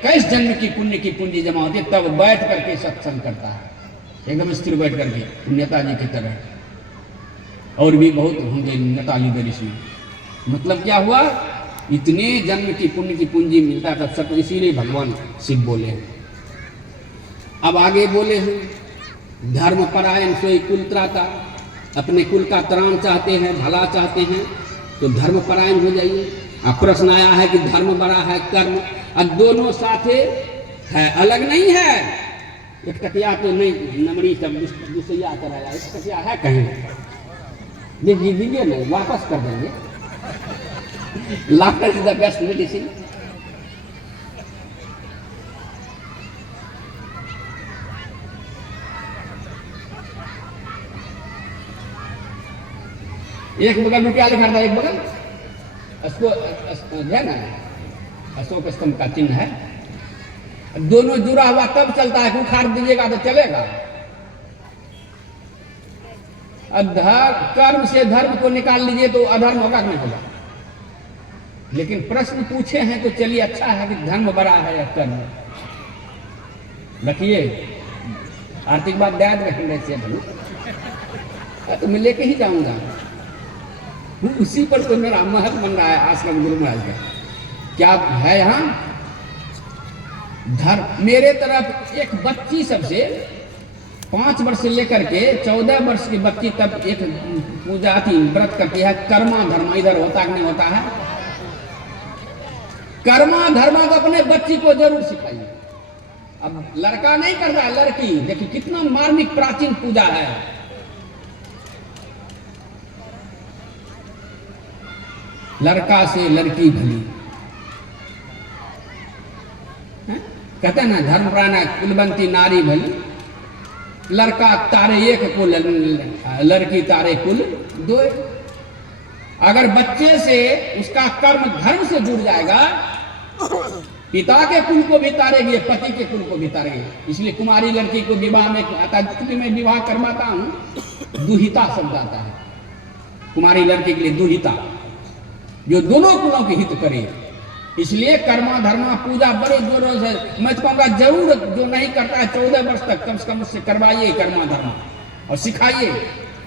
21 जन्म की पुण्य की पूंजी जमा होती है, तब बैठ करके सत्संग करता है, एकदम स्थिर बैठ करके नेताजी की तरह। और भी बहुत होंगे नेता लीडर इसमें। मतलब क्या हुआ, इतने जन्म की पुण्य की पूंजी मिलता है तब सब, इसीलिए भगवान शिव बोले हैं। अब आगे बोले हैं, धर्म परायण सोई कुल त्राता, अपने कुल का त्राण चाहते हैं, भला चाहते हैं तो धर्म परायण हो जाइए। अब प्रश्न आया है कि धर्म बड़ा है कर्म, अब दोनों साथे है, अलग नहीं है। एक टकिया तो नहीं, नमरी सब दूसरिया कराया, एक टकिया है कहीं दीजिए नहीं, वापस कर देंगे। Laughter is the best medicine. एक बगल में क्या लिखा था, एक बगल है ना, अशोक स्तंभ का चिन्ह है। दोनों जुड़ा हुआ तब चलता है, उखाड़ दीजिएगा तो चलेगा। कर्म से धर्म को निकाल लीजिए तो अधर्म होगा कि नहीं होगा। लेकिन प्रश्न पूछे हैं तो चलिए, अच्छा है कि धर्म बड़ा है या कर्म। रखिए आर्थिक बात याद रखेंगे से तो मैं लेके ही जाऊंगा। उसी पर तो मेरा महत्व बन रहा है आश्रम गुरु महाराज का। क्या है यहाँ धर्म। मेरे तरफ एक बच्ची सबसे 5 वर्ष से लेकर के 14 वर्ष की बच्ची तब एक पूजा आती व्रत करती है, कर्मा धर्मा। इधर होता कि नहीं होता है कर्मा धर्मा, तो अपने बच्ची को जरूर सिखाइए। अब लड़का नहीं करता है, लड़की। देखिए कितना मार्मिक प्राचीन पूजा है। लड़का से लड़की भली, कहते हैं ना धर्मप्राण कुलवंती नारी भली। लड़का तारे एक कुल, लड़की तारे कुल दो। अगर बच्चे से उसका कर्म धर्म से जुड़ जाएगा, पिता के कुल को भी तारेगी, पति के कुल को भी तारेगी। इसलिए कुमारी लड़की को विवाह में आता, मैं विवाह करवाता हूं, दुहिता शब्द आता है कुमारी लड़की के लिए, दुहिता, जो दोनों कुलों के हित करे। इसलिए कर्मा धर्मा पूजा बड़े जोरों से, मैं तो कहूँगा जरूर जो नहीं करता है 14 वर्ष तक कम से कम उससे करवाइए कर्मा धर्मा और सिखाइए।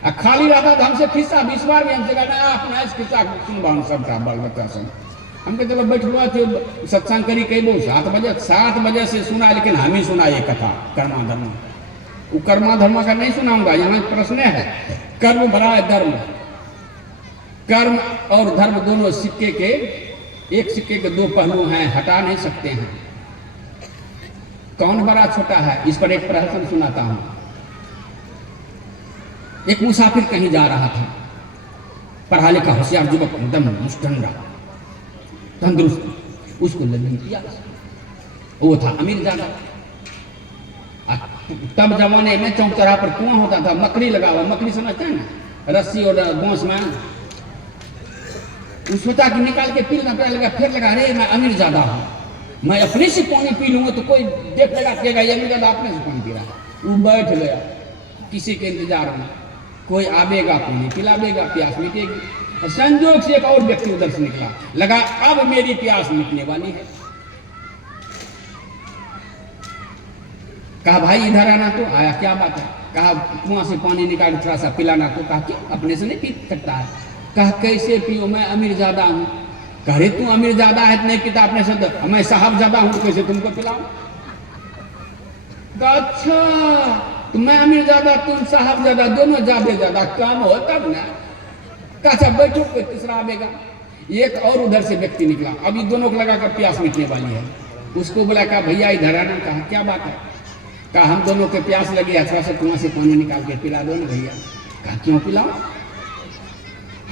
और खाली रहता तो हमसे खिस्सा 20 बार भी हमसे कहना अपना खिस्सा सुनवा सबका बाल बच्चा सब। हमको चलो बैठ हुआ थे सत्संग करी कई बहुत 7 बजे से सुना, लेकिन हम ही सुना ये कथा कर्मा धर्मा। वो कर्मा धर्मा का नहीं सुनाऊंगा। यहाँ प्रश्न है, कर्म भरा है धर्म। कर्म और धर्म दोनों सिक्के के, एक सिक्के के 2 पहलू हैं, हटा नहीं सकते हैं। कौन बड़ा छोटा है, इस पर एक प्रहसन सुनाता हूं। एक मुसाफिर कहीं जा रहा था, पढ़ा लिखा होशियार युवक, एकदम मुस्टंडा तंदुरुस्त। उसको लगी प्यास, वो था अमीर ज्यादा। तब जमाने में चौक चौराहे पर कुआं होता था, मकड़ी लगा हुआ, मकड़ी समझते हैं ना, रस्सी और बांस में। सोचा कि निकाल के पी लेना, लगा फिर लगा, अरे मैं अमीर ज्यादा हूँ, मैं अपने से पानी पी लूंगा तो कोई देख लेगा कहेगा ये अमीर ज्यादा अपने से पानी पी रहा है। वो बैठ गया किसी के इंतजार में, कोई आवेगा पानी पिलावेगा, प्यास मिटेगी। संजोग से एक और व्यक्ति उधर से निकला, लगा अब मेरी प्यास मिटने वाली है। कहा भाई इधर आना, तो आया, क्या बात है। कहा कुआं से पानी निकाल थोड़ा सा पिलाना। तो कहा कि अपने से नहीं पी सकता है। कहा कैसे पियो, मैं अमीर ज्यादा हूं। कह रहे तू अमीर ज्यादा है नहीं पिता अपने से, तो मैं साहब ज्यादा हूं, कैसे तुमको पिलाऊं। अच्छा तो मैं अमीर ज्यादा, तुम साहब ज्यादा, दोनों ज्यादा काम हो तब ना। अच्छा बैठो, कोई तीसरा आवेगा। एक और उधर से व्यक्ति निकला, अभी दोनों को लगा कर प्यास मिटने वाली है। उसको बोला, कहा भैया इधर आना। कहा क्या बात है। कहा हम दोनों के प्यास लगी है, थोड़ा सा कुआं से पानी निकाल के पिला दो ना भैया। कहा क्यों पिलाओ,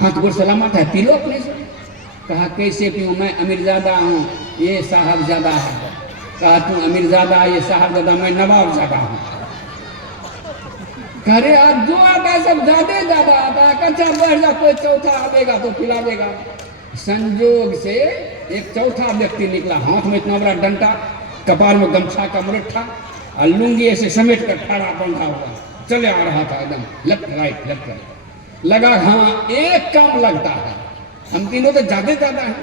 हाथ गोड़ सलामत है, पी लो अपने से। कहा कैसे पीऊँ, मैं अमीर ज्यादा हूँ, ये साहब ज्यादा है। कहा तू अमीर ज्यादा, ये साहब ज्यादा, मैं नवाब ज्यादा हूँ। अरे आप जो आता है सब ज्यादा आता है। कच्चा बढ़ जा, कोई चौथा आवेगा तो पिलावेगा। संजोग से एक चौथा व्यक्ति निकला, हाथ में इतना बड़ा डंडा, कपाल में गमछा का मुरट्ठा और लुंगी ऐसे समेट कर खड़ा बंधा हुआ चले आ रहा था, एकदम लेफ्ट राइट। लगा हाँ एक काम लगता है, हम तीनों तो ज्यादा है।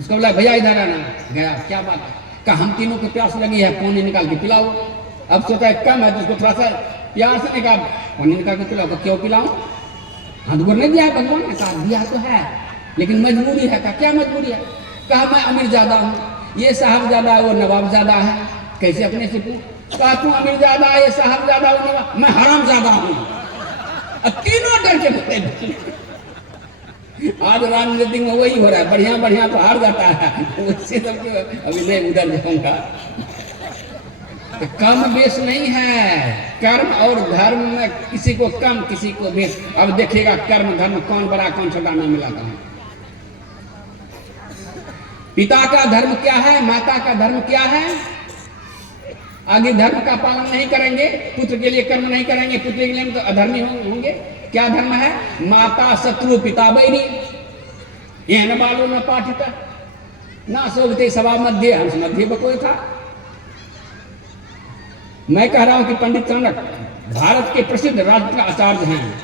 उसको बोला भैया इधर आना। गया, क्या बात है। कहा हम तीनों को प्यास लगी है, पानी निकाल के पिलाओ। अब सोचा है कम है तो उसको थोड़ा सा प्यार से निकाल पानी निकाल के पिलाओ। तो क्यों पिलाऊं? हाथ गोर नहीं दिया है भगवान ने? कहा दिया तो है लेकिन मजबूरी है। कहा क्या मजबूरी है? कहा मैं अमीर ज्यादा हूँ, ये साहब ज्यादा है, वो नवाब ज्यादा है। कैसे अपने से पूछ? कहा तू अमीर ज्यादा है, ये साहब ज्यादा है, वो नवाब, मैं हराम ज्यादा हूँ। तीनों डर के बोले। आज राजनीति में वही हो रहा है, बढ़िया बढ़िया तो हार जाता है, उससे तो अभी नहीं उधर जाऊंगा। तो कम बेस नहीं है, कर्म और धर्म में किसी को कम किसी को बेस। अब देखिएगा कर्म धर्म कौन बड़ा कौन छोटा ना मिलाता है। पिता का धर्म क्या है, माता का धर्म क्या है? आगे धर्म का पालन नहीं करेंगे, पुत्र के लिए कर्म नहीं करेंगे, पुत्र के लिए तो अधर्मी होंगे। क्या धर्म है? माता शत्रु पिता बैरी, यह न बालो न पाठित ना शोभते सभा मध्य, हंस मध्य बकोय था। मैं कह रहा हूं कि पंडित चाणक्य भारत के प्रसिद्ध राजनीतिक आचार्य हैं,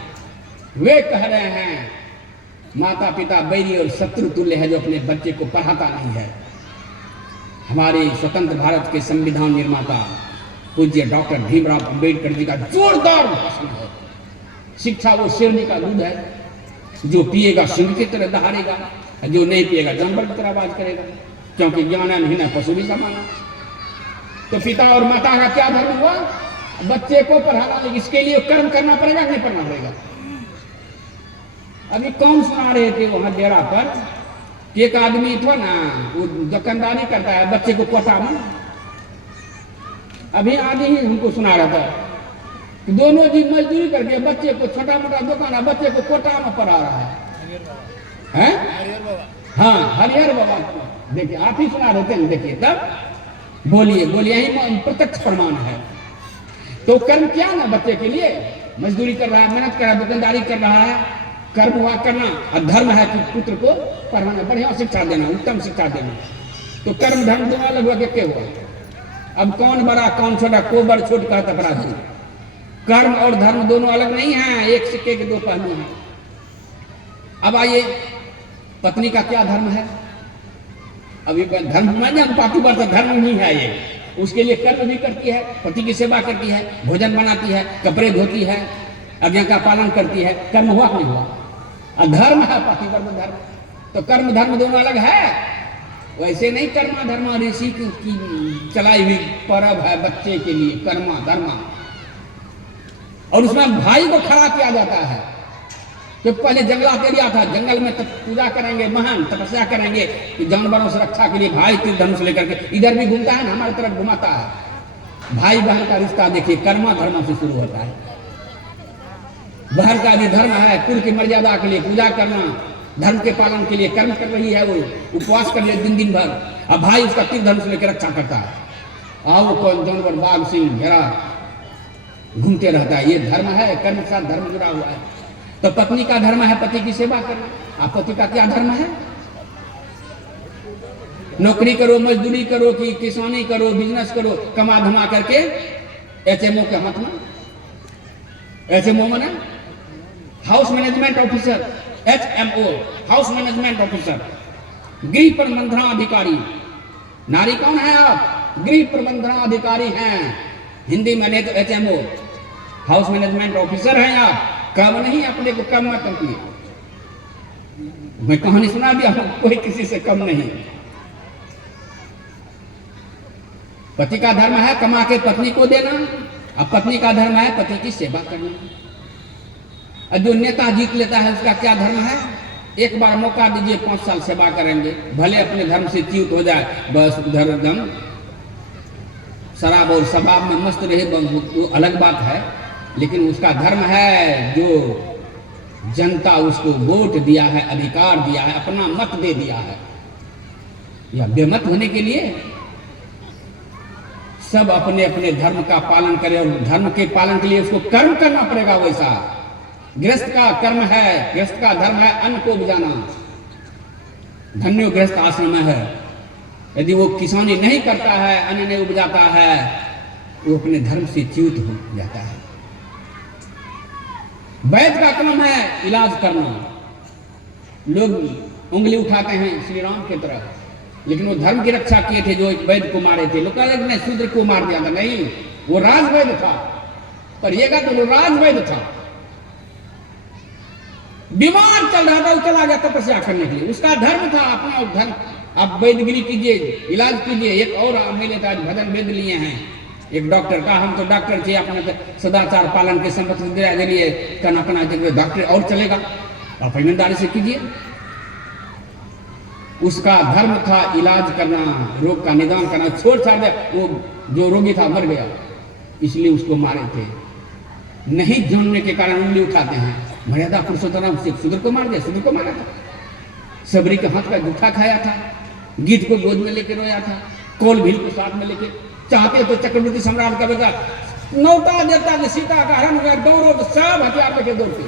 वे कह रहे हैं माता पिता बैरी और शत्रु तुल्य है जो अपने बच्चे को पढ़ाता नहीं है। हमारे स्वतंत्र भारत के संविधान निर्माता पूज्य डॉक्टर भीमराव अंबेडकर जी का जोरदार भाषण है। शिक्षा वो शेरनी का दूध है, जो पिएगा सिंह की तरह दहाड़ेगा, जो नहीं पिएगा जानवर की तरह आवाज करेगा, क्योंकि ज्ञान नहीं ना पशु भी समाना। तो पिता और माता का क्या धर्म हुआ? बच्चे को पढ़ाना, लेकिन इसके लिए कर्म करना पड़ेगा नहीं करना पड़ेगा? अभी कौन सुना रहे थे वहां डेरा पर कि एक आदमी था ना, वो दुकानदारी करता है बच्चे को कोटा में। अभी आदमी ही हमको सुना रहा था कि दोनों जी मजदूरी करके बच्चे को, छोटा मोटा दुकान है, बच्चे को कोटा में पढ़ा रहा है। हाँ, हरिहर बाबा देखिए, आप ही सुना रहे थे। देखिए तब बोलिए बोलिए, यही प्रत्यक्ष प्रमाण है। तो कर्म क्या ना बच्चे के लिए? मजदूरी कर रहा है, मेहनत कर रहा है, दुकानदारी कर रहा है, कर्म हुआ करना। और धर्म है कि पुत्र को पढ़ाना, बढ़िया शिक्षा देना, उत्तम शिक्षा देना। तो कर्म धर्म दोनों अलग हुआ के हुआ? अब कौन बड़ा कौन छोटा, को बड़ छोट कहता अपराधी? कर्म और धर्म दोनों अलग नहीं है, एक सिक्के के दो पहलू हैं। अब आइए, पत्नी का क्या धर्म है? अभी धर्म में पाती बात धर्म नहीं है ये। उसके लिए कर्म भी करती है, पति की सेवा करती है, भोजन बनाती है, कपड़े धोती है, आज्ञा का पालन करती है। कर्म हुआ नहीं हुआ? धर्म है पतिवर्त धर्म। तो कर्म धर्म दोनों अलग है। वैसे नहीं कर्मा धर्मा ऋषि की चलाई हुई परब है बच्चे के लिए, कर्मा धर्मा। और उसमें भाई को खड़ा किया जाता है। तो पहले जंगलात एरिया था, जंगल में पूजा करेंगे, महान तपस्या करेंगे कि जानवरों से रक्षा के लिए भाई तीर धनुष लेकर के इधर भी घूमता है ना, हमारी तरफ घुमाता है। भाई बहन का रिश्ता देखिए कर्मा धर्म से शुरू होता है। बहन का भी धर्म है, कुल की मर्यादा के लिए पूजा करना, धर्म के पालन के लिए कर्म कर रही है, वो उपवास कर ले दिन भर। अब भाई उसका तीर धनुष लेकर रक्षा करता है। आओ कौन जानवर बाघ सिंह घेरा घूमते रहता है। ये धर्म है, कर्म के साथ धर्म जुड़ा हुआ है। तो पत्नी का धर्म है पति की सेवा करना। आप पति का क्या धर्म है? नौकरी करो, मजदूरी करो, कि किसानी करो, बिजनेस करो, कमा धमा करके HMO के हाथ में, HMO माने house management officer, HMO house management officer, गृह प्रबंधनाधिकारी। नारी कौन है आप? गृह प्रबंधनाधिकारी हैं। हिंदी में तो HMO हाउस मैनेजमेंट ऑफिसर हैं आप। कम नहीं, अपने को कम मत करिए। मैं कहानी सुना दिया, कोई किसी से कम नहीं। पति का धर्म है कमा के पत्नी को देना, अब पत्नी का धर्म है पति की सेवा करना। और जो नेता जीत लेता है उसका क्या धर्म है? एक बार मौका दीजिए, 5 साल सेवा करेंगे, भले अपने धर्म से च्युत हो जाए, बस उधर एकदम शराब और शबाब में मस्त रहे, वो अलग बात है। लेकिन उसका धर्म है जो जनता उसको वोट दिया है, अधिकार दिया है, अपना मत दे दिया है, या बेमत होने के लिए सब अपने अपने धर्म का पालन करें। और धर्म के पालन के लिए उसको कर्म करना पड़ेगा। वैसा गृहस्थ का कर्म है, गृहस्थ का धर्म है अन्न को उपजाना। धन्यो गृहस्थ आश्रम है। यदि वो किसानी नहीं करता है, अन्न नहीं उपजाता है, वो अपने धर्म से च्युत हो जाता है। वैद्य का काम है इलाज करना। लोग उंगली उठाते हैं श्री राम की तरफ, लेकिन वो धर्म की रक्षा किए थे जो वैद्य को मारे थे। लोग कह रहे नहीं शूद्र को मार दिया था, नहीं, वो राजवैद्य था, पर ये का तो वो राजवैद्य था। बीमार चल रहा था, वो चला गया तपस्या करने के लिए, उसका धर्म था अपना धर्म। आप वैद्यगिरी कीजिए, इलाज कीजिए। एक और मेरे आज भजन वेद लिए हैं एक डॉक्टर का, हम तो डॉक्टर थे अपना सदाचार पालन के संपत्ति जरिए कना कना जगह डॉक्टर और चलेगा, आप ईमानदारी से कीजिए। उसका धर्म था इलाज करना, रोग का निदान करना, छोड़ छाड़ दे, वो जो रोगी था मर गया, इसलिए उसको मारे थे। नहीं जानने के कारण उंगली उठाते हैं, मर्यादा पुरुषोत्तम से शूद्र को मार दिया, शूद्र को मारा था। सबरी के हाथ का जूठा खाया था, गिद्ध को गोद में लेके रोया था, कोल भील को साथ में लेके, चाहते तो चक्रवर्ती सम्राट का बेटा नौता देता कि सीता का हरण हुआ, दौड़ो तो सब हथियार लेके दौड़ते,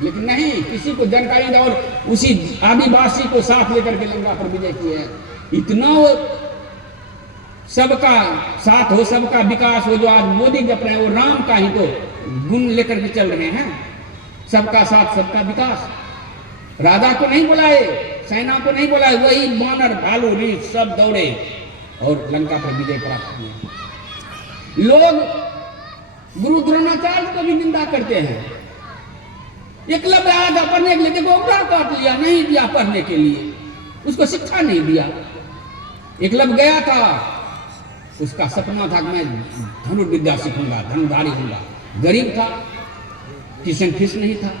लेकिन नहीं, किसी को जानकारी ना, और उसी आदिवासी को साथ लेकर के लंका पर विजय किए हैं। इतना वो सबका साथ हो, सबका विकास हो, जो आज मोदी जप रहे हैं वो राम का ही तो गुण लेकर के चल रहे हैं। सबका साथ सबका विकास, राजा को नहीं बुलाए, सेना को नहीं बुलाए, वही बानर भालू रीछ सब दौड़े और लंका पर विजय प्राप्त किए। लोग गुरु द्रोणाचार्य को भी निंदा करते हैं। एकलव्य आया था पढ़ने के लिए, देखो उंगली काट लिया, नहीं दिया पढ़ने के लिए, उसको शिक्षा नहीं दिया। एकलव्य गया था, उसका सपना था कि मैं धनुर्विद्या सीखूंगा, धनुर्धारी होऊंगा। गरीब था, ट्यूशन फीस नहीं था,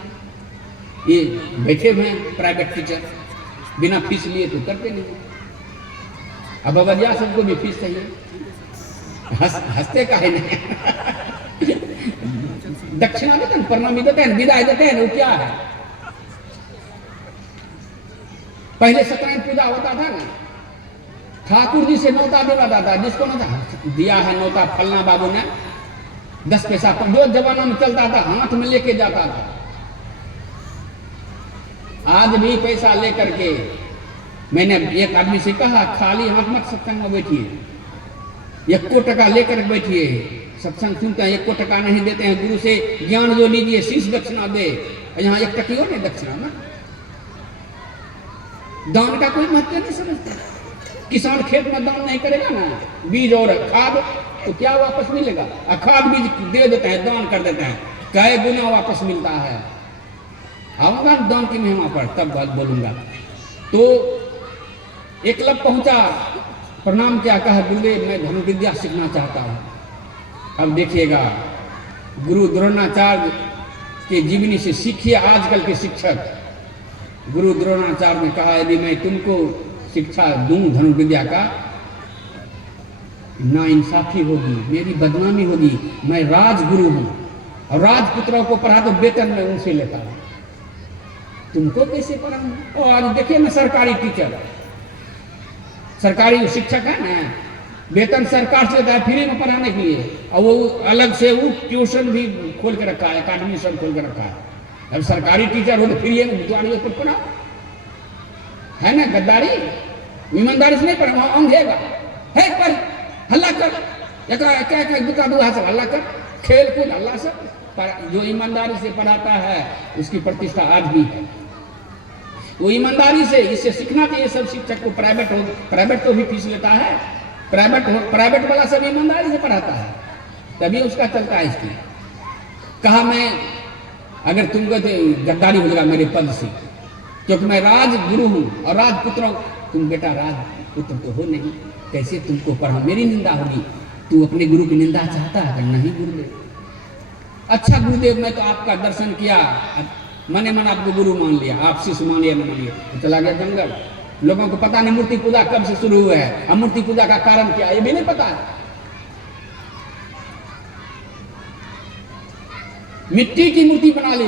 ये बैठे हुए हैं प्राइवेट टीचर, बिना फीस लिए तो करते नहीं। अब अवधिया सबको भी फीस चाहिए, हंसते का है नहीं। दक्षिणा देते हैं, प्रणामी देते हैं, विदाई देते हैं, वो क्या है? पहले सत्यनारायण पूजा होता था ना, ठाकुर जी से नौता दिलाता था, जिसको नौता दिया है, नौता फलना बाबू ने 10 पैसा जो जमाना में चलता था हाथ में लेके जाता था। आज भी पैसा लेकर के, मैंने एक आदमी से कहा खाली हाथ मत सत्संग में बैठिए, 1 टका लेकर बैठिए, सत्संग सुनते हैं, 1 टका नहीं देते हैं, गुरु से ज्ञान जो लीजिए शीश दक्षिणा दे, यहाँ 1 टकियो नहीं दक्षिणा ना। दान का कोई महत्व नहीं समझता। किसान खेत में दान नहीं करेगा ना, बीज और खाद, तो क्या वापस मिलेगा? खाद बीज दे देते हैं, दान कर देते हैं, कई गुना वापस मिलता है। आऊंगा दान की महिमा पर तब बात बोलूंगा। तो एकलव्य पहुंचा, प्रणाम क्या, कहा गुरुदेव मैं धनुर्विद्या सीखना चाहता हूं। अब देखिएगा गुरु द्रोणाचार्य के जीवनी से सीखिए। आजकल के शिक्षक, गुरु द्रोणाचार्य ने कहा यदि मैं तुमको शिक्षा दूं धनुर्विद्या का, ना इंसाफी होगी, मेरी बदनामी होगी। मैं राजगुरु हूं और राजपुत्रों को पढ़ा तो वेतन में उनसे लेता हूं, तुमको कैसे पढ़ाऊं? और आज देखिए ना सरकारी टीचर, सरकारी शिक्षक है ना, वेतन सरकार से लेता है फ्री में पढ़ाने के लिए, और वो अलग से वो ट्यूशन भी खोल के रखा है, अकादमी सब खोल के रखा है। अब सरकारी टीचर हो तो फ्री में विद्वानियों को पढ़ाओ, है ना? गद्दारी, ईमानदारी से नहीं पढ़ा, अंधेगा है पर हल्ला कर, क्या दुका दुहा से हल्ला कर, खेल कूद हल्ला से। जो ईमानदारी से पढ़ाता है उसकी प्रतिष्ठा आज भी है। वो ईमानदारी से, इससे सीखना चाहिए सब शिक्षक को। प्राइवेट तो भी फीस लेता है, प्राइवेट वाला सब ईमानदारी से पढ़ाता है, तभी उसका चलता है। इसकी कहा मैं अगर तुमको गद्दारी हो जाएगा मेरे पद से, क्योंकि मैं राजगुरु हूं और राजपुत्र, तुम बेटा राजपुत्र तो हो नहीं, कैसे तुमको पढ़ा, मेरी निंदा होगी। तू अपने गुरु की निंदा चाहता है? नहीं गुरुदेव, अच्छा गुरुदेव मैं तो आपका दर्शन किया, मने मन आपको गुरु मान लिया, आप शिष्य मान लिया, न मान लिया, तो चला गया जंगल। लोगों को पता नहीं मूर्ति पूजा कब से शुरू हुआ है, और मूर्ति पूजा का कारण क्या है ये भी नहीं पता है। मिट्टी की मूर्ति बना ली,